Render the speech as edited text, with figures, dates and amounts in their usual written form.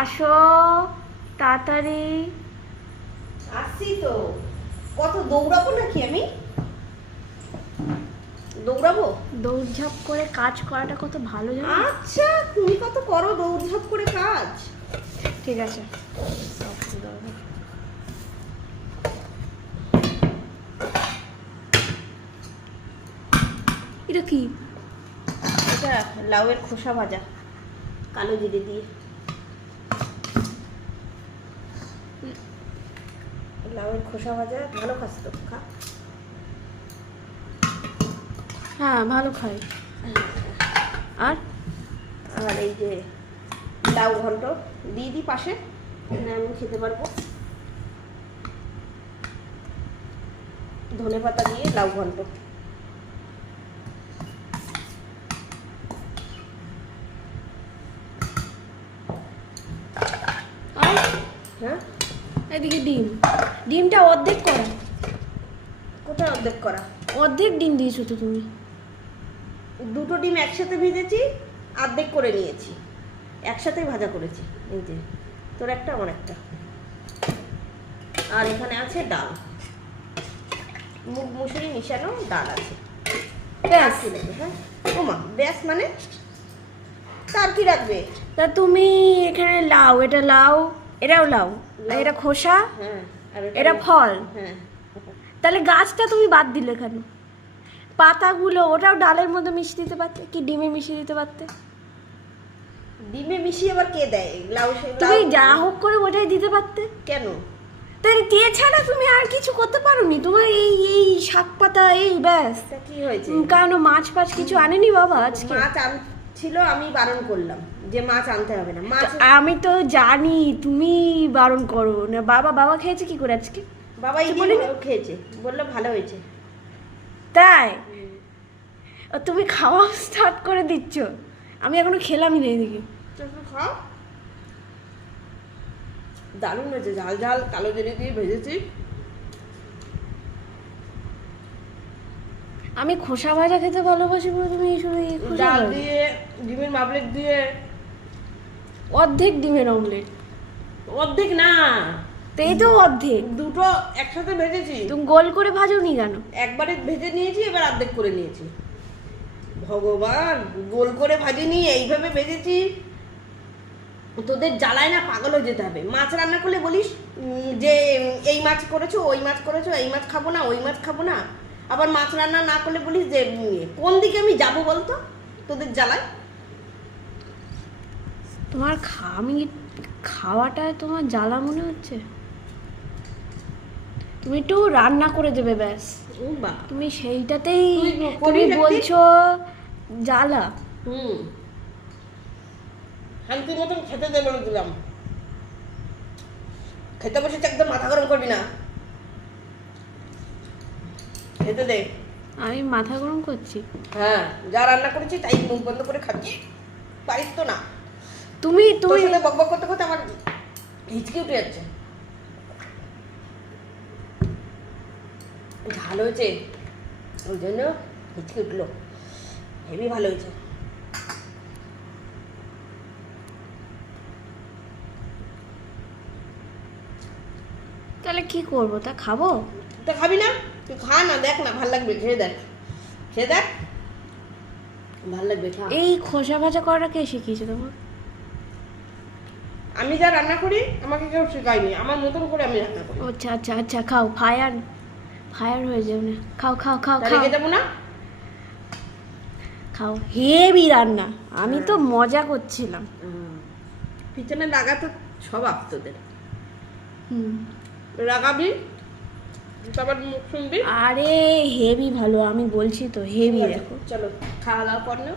আসো তাড়াতাড়ি। আসছি তো। কত দৌড়াবো নাকি আমি? দৌড়াবো? দৌড়ঝাঁপ করে কাজ করাটা কত ভালো জানো? আচ্ছা, তুমি কত করো দৌড়ঝাঁপ করে কাজ। ঠিক আছে। এটা কি? এটা লাউয়ের খোসা ভাজা কালো জিরে দিয়ে। লাউয়ের খোসা ভাজা ভালো খাস তো? খা। হ্যাঁ ভালো খাই। আর আর এই যে লাউ ঘন্ট দিয়ে দিই পাশে, আমি খেতে পারবো। ধনেপাতা দিয়ে লাউ ঘন্ট। আর হ্যাঁ, এদিকে ডিম। ডিমটা অর্ধেক করা। কোথায় অর্ধেক করা? অর্ধেক ডিম দিয়েছো তো তুমি। দুটো ডিম একসাথে ভেজেছি, অর্ধেক করে নিয়েছি, একসাথেই ভাজা করেছি। এই যে তোর একটা আমার একটা। আর এখানে আছে ডাল, মুগ মুসুরি মিশানো ডাল আছে। ব্যাস। হ্যাঁ ওমা, ব্যাস মানে তার কি রাখবে? তা তুমি এখানে লাউ, এটা লাউ, এটাও লাউ, আর এটা খোসা, হ্যাঁ, আর এটা ফল। হ্যাঁ, তাহলে গাছটা তুমি বাদ দিলে কেন? পাতাগুলো ওটাও ডালের মধ্যে মিশিয়ে দিতে পারতে, কি ডিমে মিশিয়ে দিতে পারতে। ডিমে মিশিয়ে আবার কে দেয় লাউ? তুমি যা হোক করে ওটাই দিতে পারতে। কেন? তাহলে তে ছাড়া তুমি আর কিছু করতে পারোনি? তোমার এই এই শাক পাতা এই ব্যাস। তা কি হয়েছে? কারণ মাছ ফাছ কিছু আনেনি বাবা আজকে? মাছ ছিল, আমি বারণ করলাম যে মাছ আনতে হবে না। মাছ আমি তো জানি তুমি বারণ করো না। বাবা খেয়েছে কি করে আজকে? বাবা এই খেয়েছে, বললো ভালো হয়েছে। তাই? ও তুমি খাওয়া স্টার্ট করে দিচ্ছ, আমি এখনো খেলামই না। এদিকে খাও, দারুণ হয়েছে। ঝাল ঝাল কালো জিরে দিয়ে ভেজেছি। আমি খোসা ভাজা খেতে ভালোবাসি বলে তুমি শুধু এই খোসা ডাল ভাজা? দিয়ে, ডিমের মাবলেট দিয়ে। অর্ধেক ডিমের অমলেট? অর্ধেক না, তো এই তো অর্ধেক। দুটো একসাথে ভেজেছি। তুমি গোল করে ভাজোনি কেন? একবারে ভেজে নিয়েছি, এবার অর্ধেক করে নিয়েছি। ভগবান, গোল করে ভাজিনি, এইভাবে ভেজেছি। তোদের জ্বালায় না পাগল হয়ে যেতে হবে। মাছ রান্না করলে বলিস যে এই মাছ করেছো, ওই মাছ করেছো, এই মাছ খাবো না, ওই মাছ খাবো না। আবার মাছ রান্না না করলে বলিস যে কোন দিকে আমি যাবো বলতো তোদের জ্বালায়। তোমার আমি খাওয়াটা তোমার জ্বালা মনে হচ্ছে? তুমি একটু রান্না করে দেবে ব্যাস। তুমি সেইটাতেই তুমি বলছো জ্বালা। শান্তি মতন খেতে দে বলে দিলাম। খেতে বসেছে, একদম মাথা গরম করবি না, খেতে দে। আমি মাথা গরম করছি? হ্যাঁ, যা রান্না করেছি তাই মুখ বন্ধ করে খাচ্ছি। পারিস তো না। তুমি বকবক করতে করতে আমার হিচকি উঠে যাচ্ছে। ঝাল হয়েছে ওই জন্য হিচকি উঠলো। হেভি ভালো হয়েছে। তাহলে কি করবো? তা খাবো? তা খাবি না? তুই খা না, দেখ না, ভাল লাগবে। খেয়ে দেখ, খেয়ে দেখ, ভাল লাগবে। খা। এই খোসা ভাজা করাটা কে শিখিয়েছে তোমার? আমি যা রান্না করি আমাকে কেউ শেখায়নি, আমার মতন করে আমি রান্না করি। আচ্ছা আচ্ছা আচ্ছা, খাও। ফায়ার হয়ে যাও না। খাও খাও খাও খাও। রেখে যাবো না? খাও। হেভি রান্না। আমি তো মজা করছিলাম। পিছনে লাগা তো স্বভাব তোদের। হুম, রাগাবি, সবার মুখ শুনবি। আরে হেভি ভালো, আমি বলছি তো হেভি। দেখো চলো খাওয়া দাওয়া কর না।